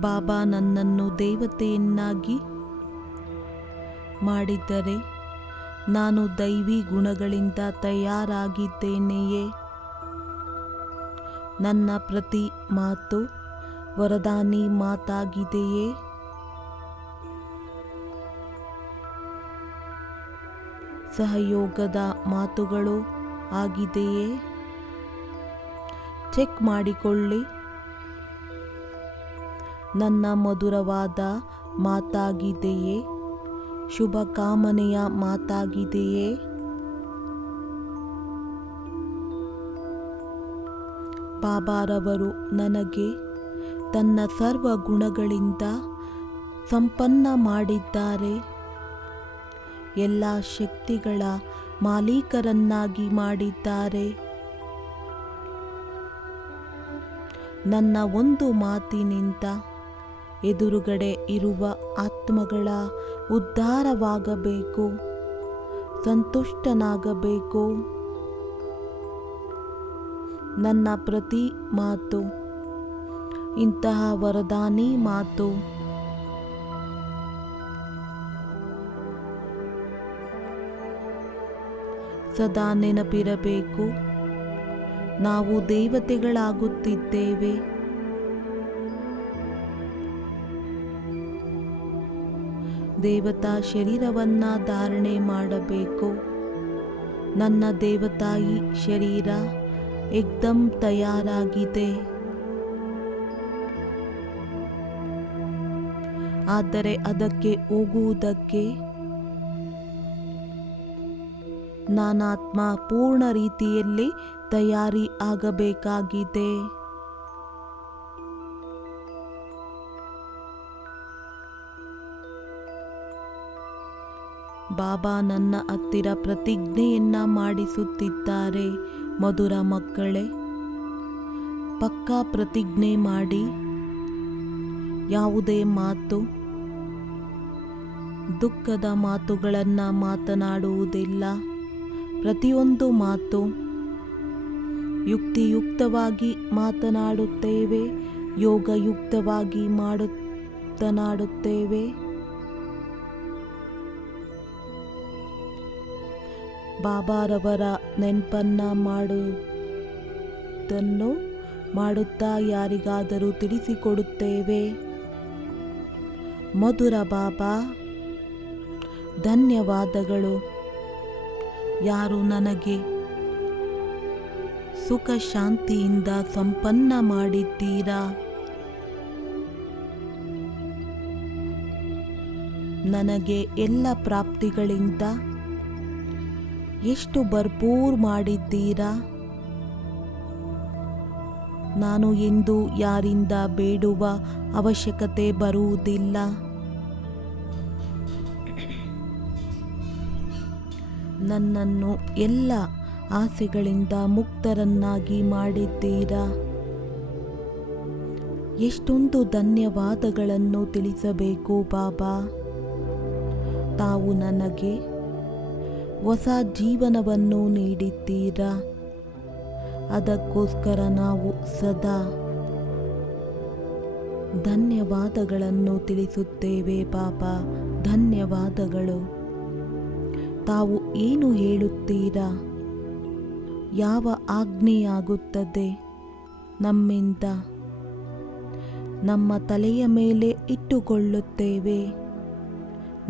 ಬಾಬಾ ನನ್ನನ್ನು ದೇವತೆಯನ್ನಾಗಿ ಮಾಡಿದ್ದರೆ ನಾನು ದೈವಿ ಗುಣಗಳಿಂದ ತಯಾರಾಗಿದ್ದೇನೆಯೇ? ನನ್ನ ಪ್ರತಿ ಮಾತು ವರದಾನಿ ಮಾತಾಗಿದೆಯೇ? ಸಹಯೋಗದ ಮಾತುಗಳು ಆಗಿದೆಯೇ? ಚೆಕ್ ಮಾಡಿಕೊಳ್ಳಿ. ನನ್ನ ಮಧುರವಾದ ಮಾತಾಗಿದೆಯೇ? ಶುಭ ಕಾಮನೆಯ ಮಾತಾಗಿದೆಯೇ? ಬಾಬಾರವರು ನನಗೆ ತನ್ನ ಸರ್ವ ಗುಣಗಳಿಂದ ಸಂಪನ್ನ ಮಾಡಿದ್ದಾರೆ. ಎಲ್ಲ ಶಕ್ತಿಗಳ ಮಾಲೀಕರನ್ನಾಗಿ ಮಾಡಿದ್ದಾರೆ. ನನ್ನ ಒಂದು ಮಾತಿನಿಂದ ಎದುರುಗಡೆ ಇರುವ ಆತ್ಮಗಳ ಉದ್ಧಾರವಾಗಬೇಕು, ಸಂತುಷ್ಟನಾಗಬೇಕು. ನನ್ನ ಪ್ರತಿ ಮಾತು ಇಂತಹ ವರದಾನಿ ಮಾತು. ಸದಾ ನೆನಪಿರಬೇಕು, ನಾವು ದೇವತೆಗಳಾಗುತ್ತಿದ್ದೇವೆ. ದೇವತಾ ಶರೀರವನ್ನ ಧಾರಣೆ ಮಾಡಬೇಕು. ನನ್ನ ದೇವತಾಯಿ ಶರೀರ ಏಕ್ದಮ್ ತಯಾರಾಗಿದೆ. ಆದರೆ ಅದಕ್ಕೆ ಹೋಗುವುದಕ್ಕೆ ನಾನಾತ್ಮ ಪೂರ್ಣ ರೀತಿಯಲ್ಲಿ ತಯಾರಿ ಆಗಬೇಕಾಗಿದೆ. ಬಾಬಾ ನನ್ನ ಹತ್ತಿರ ಪ್ರತಿಜ್ಞೆಯನ್ನ ಮಾಡಿಸುತ್ತಿದ್ದಾರೆ. ಮಧುರ ಮಕ್ಕಳೇ, ಪಕ್ಕಾ ಪ್ರತಿಜ್ಞೆ ಮಾಡಿ ಯಾವುದೇ ಮಾತು ದುಃಖದ ಮಾತುಗಳನ್ನು ಮಾತನಾಡುವುದಿಲ್ಲ. ಪ್ರತಿಯೊಂದು ಮಾತು ಯುಕ್ತಿಯುಕ್ತವಾಗಿ ಮಾತನಾಡುತ್ತೇವೆ, ಯೋಗಯುಕ್ತವಾಗಿ ಮಾತನಾಡುತ್ತೇವೆ. ಬಾಬಾರವರ ನೆನಪನ್ನ ಮಾಡುವುದನ್ನು ಮಾಡುತ್ತಾ ಯಾರಿಗಾದರೂ ತಿಳಿಸಿಕೊಡುತ್ತೇವೆ. ಮಧುರ ಬಾಬಾ, ಧನ್ಯವಾದಗಳು. ಯಾರು ನನಗೆ ಸುಖ ಶಾಂತಿಯಿಂದ ಸಂಪನ್ನ ಮಾಡಿದ್ದೀರಾ, ನನಗೆ ಎಲ್ಲ ಪ್ರಾಪ್ತಿಗಳಿಂದ ಎಷ್ಟು ಭರ್ಪೂರ್ ಮಾಡಿದ್ದೀರಾ. ನಾನು ಎಂದು ಯಾರಿಂದ ಬೇಡುವ ಅವಶ್ಯಕತೆ ಬರುವುದಿಲ್ಲ. ನನ್ನನ್ನು ಎಲ್ಲ ಆಸೆಗಳಿಂದ ಮುಕ್ತರನ್ನಾಗಿ ಮಾಡಿದ್ದೀರಾ. ಎಷ್ಟೊಂದು ಧನ್ಯವಾದಗಳನ್ನು ತಿಳಿಸಬೇಕು ಬಾಬಾ. ತಾವು ನನಗೆ ಹೊಸ ಜೀವನವನ್ನು ನೀಡಿದ್ದೀರಾ. ಅದಕ್ಕೋಸ್ಕರ ನಾವು ಸದಾ ಧನ್ಯವಾದಗಳನ್ನು ತಿಳಿಸುತ್ತೇವೆ ಬಾಬಾ. ಧನ್ಯವಾದಗಳು. ತಾವು ಏನು ಹೇಳುತ್ತೀರಾ, ಯಾವ ಆಜ್ಞೆಯಾಗುತ್ತದೆ ನಮ್ಮಿಂದ ನಮ್ಮ ತಲೆಯ ಮೇಲೆ ಇಟ್ಟುಕೊಳ್ಳುತ್ತೇವೆ,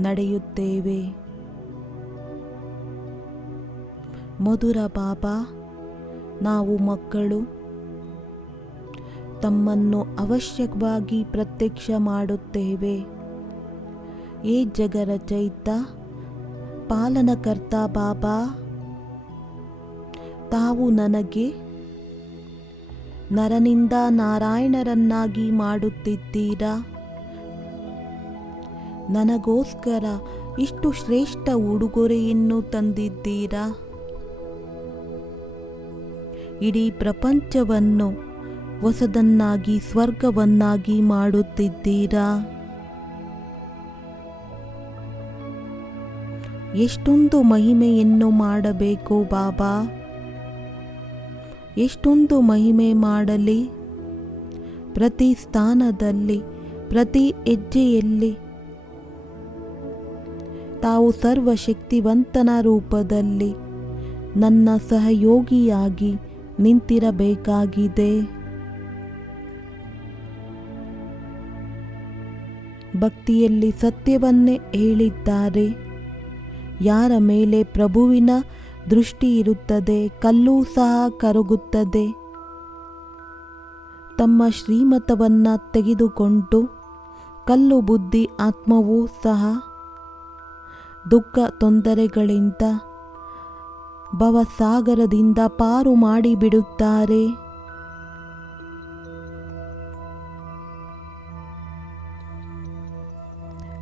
ನಡೆಯುತ್ತೇವೆ. ಮಧುರ ಬಾಬಾ, ನಾವು ಮಕ್ಕಳು ತಮ್ಮನ್ನು ಅವಶ್ಯವಾಗಿ ಪ್ರತ್ಯಕ್ಷ ಮಾಡುತ್ತೇವೆ. ಏ ಜಗರಚಯಿತ ಪಾಲನಕರ್ತ ಬಾಬಾ, ತಾವು ನನಗೆ ನರನಿಂದ ನಾರಾಯಣರನ್ನಾಗಿ ಮಾಡುತ್ತಿದ್ದೀರಾ. ನನಗೋಸ್ಕರ ಇಷ್ಟು ಶ್ರೇಷ್ಠ ಉಡುಗೊರೆಯನ್ನು ತಂದಿದ್ದೀರಾ. ಇಡೀ ಪ್ರಪಂಚವನ್ನು ಹೊಸದನ್ನಾಗಿ ಸ್ವರ್ಗವನ್ನಾಗಿ ಮಾಡುತ್ತಿದ್ದೀರಾ. ಎಷ್ಟೊಂದು ಮಹಿಮೆಯನ್ನು ಮಾಡಬೇಕು ಬಾಬಾ, ಎಷ್ಟೊಂದು ಮಹಿಮೆ ಮಾಡಲಿ. ಪ್ರತಿ ಸ್ಥಾನದಲ್ಲಿ, ಪ್ರತಿ ಹೆಜ್ಜೆಯಲ್ಲಿ ತಾವು ಸರ್ವಶಕ್ತಿವಂತನ ರೂಪದಲ್ಲಿ ನನ್ನ ಸಹಯೋಗಿಯಾಗಿ ನಿಂತಿರಬೇಕಾಗಿದೆ. ಭಕ್ತಿಯಲ್ಲಿ ಸತ್ಯವನ್ನೇ ಹೇಳಿದ್ದಾರೆ. ಯಾರ ಮೇಲೆ ಪ್ರಭುವಿನ ದೃಷ್ಟಿ ಇರುತ್ತದೆ, ಕಲ್ಲೂ ಸಹ ಕರಗುತ್ತದೆ. ತಮ್ಮ ಶ್ರೀಮತವನ್ನು ತೆಗೆದುಕೊಂಡು ಕಲ್ಲು ಬುದ್ಧಿ ಆತ್ಮವೂ ಸಹ ದುಃಖ ತೊಂದರೆಗಳಿಂದ ಭವಸಾಗರದಿಂದ ಪಾರು ಮಾಡಿಬಿಡುತ್ತಾರೆ.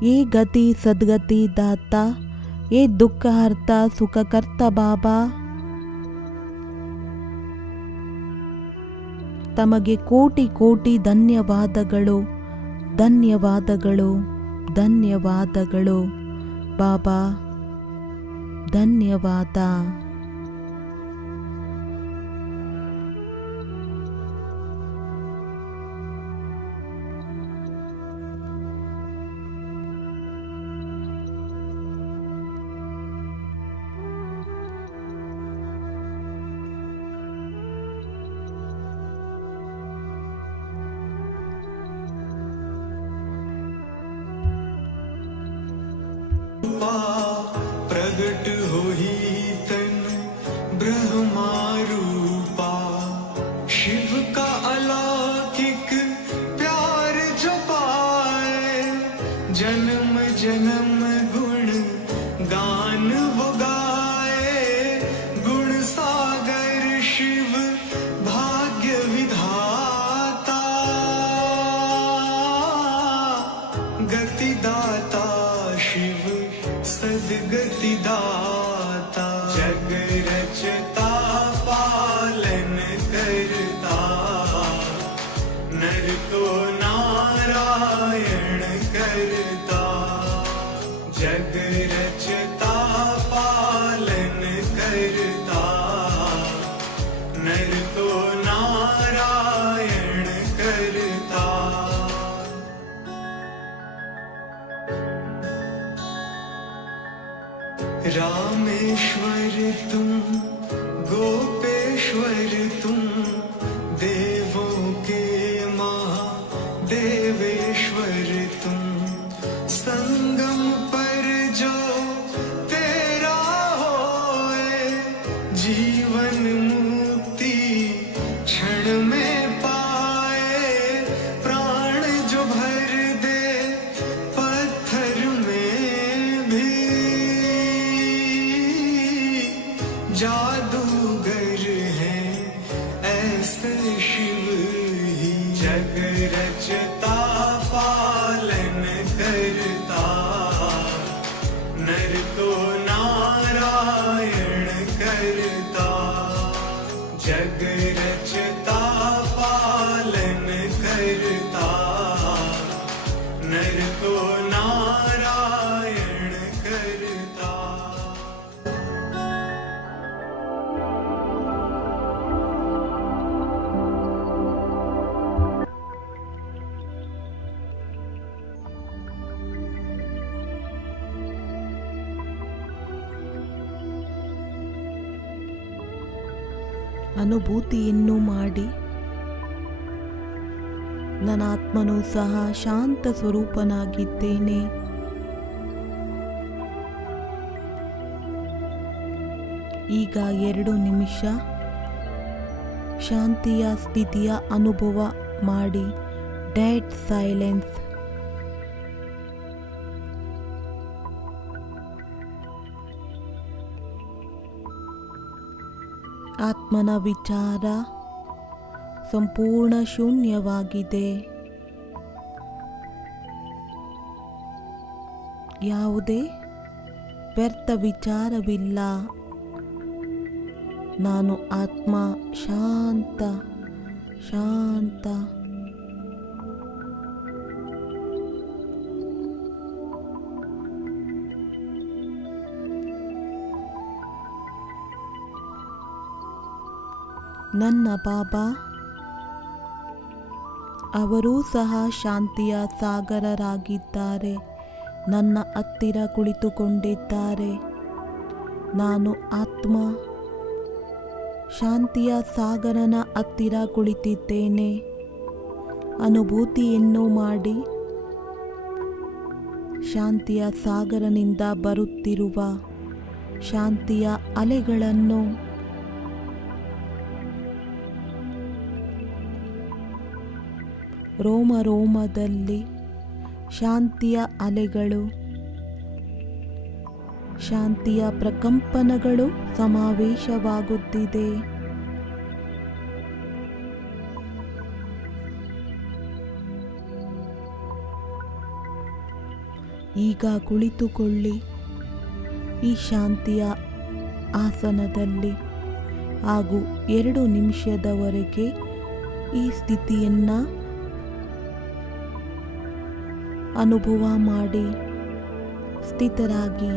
ಏ ಗತಿ ಸದ್ಗತಿ ದಾತ, ಏ ದುಃಖಹರ್ತ ಸುಖಕರ್ತ ಬಾಬಾ, ತಮಗೆ ಕೋಟಿ ಕೋಟಿ ಧನ್ಯವಾದಗಳು, ಧನ್ಯವಾದಗಳು, ಧನ್ಯವಾದಗಳು ಬಾಬಾ. ಧನ್ಯವಾದ. प्रगट होई तन ब्रह्मा रूपा, शिव का अलौकिक प्यार जो पाए, शक्तिदाता जग रचता पालन करता नर को नारायण करता जग रचता पालन करता नर को नारायण करता रामेश्वर तुम गोपेश्वर तुम देवों के महादेवेश्वर तुम संगम पर जो तेरा होए जीवन मुक्ति क्षण में पाए प्राण जो भर दे पत्थर में भी जादूगर है ऐसे शिव ही जग रचता पालन करता नर को नारायण करता जग रचता पालन करता नर को नारायण करता ಅನುಭೂತಿಯನ್ನು ಮಾಡಿ ನನ್ನ ಆತ್ಮನು ಸಹ ಶಾಂತ ಸ್ವರೂಪನಾಗಿದ್ದೇನೆ. ಈಗ 2 ನಿಮಿಷ ಶಾಂತಿಯ ಸ್ಥಿತಿಯ ಅನುಭವ ಮಾಡಿ. Dead silence. ಆತ್ಮನ ವಿಚಾರ ಸಂಪೂರ್ಣ ಶೂನ್ಯವಾಗಿದೆ. ಯಾವುದೇ ವ್ಯರ್ಥ ವಿಚಾರವಿಲ್ಲ. ನಾನು ಆತ್ಮ ಶಾಂತ ಶಾಂತ. ನನ್ನ ಬಾಬಾ ಅವರೂ ಸಹ ಶಾಂತಿಯ ಸಾಗರರಾಗಿದ್ದಾರೆ. ನನ್ನ ಹತ್ತಿರ ಕುಳಿತುಕೊಂಡಿದ್ದಾರೆ. ನಾನು ಆತ್ಮ ಶಾಂತಿಯ ಸಾಗರನ ಹತ್ತಿರ ಕುಳಿತಿದ್ದೇನೆ. ಅನುಭೂತಿಯನ್ನು ಮಾಡಿ ಶಾಂತಿಯ ಸಾಗರನಿಂದ ಬರುತ್ತಿರುವ ಶಾಂತಿಯ ಅಲೆಗಳನ್ನು ರೋಮ ರೋಮದಲ್ಲಿ ಶಾಂತಿಯ ಅಲೆಗಳು, ಶಾಂತಿಯ ಪ್ರಕಂಪನಗಳು ಸಮಾವೇಶವಾಗುತ್ತಿದೆ. ಈಗ ಕುಳಿತುಕೊಳ್ಳಿ ಈ ಶಾಂತಿಯ ಆಸನದಲ್ಲಿ ಹಾಗೂ 2 ನಿಮಿಷದವರೆಗೆ ಈ ಸ್ಥಿತಿಯನ್ನು ಅನುಭವ ಮಾಡಿ ಸ್ಥಿತರಾಗಿ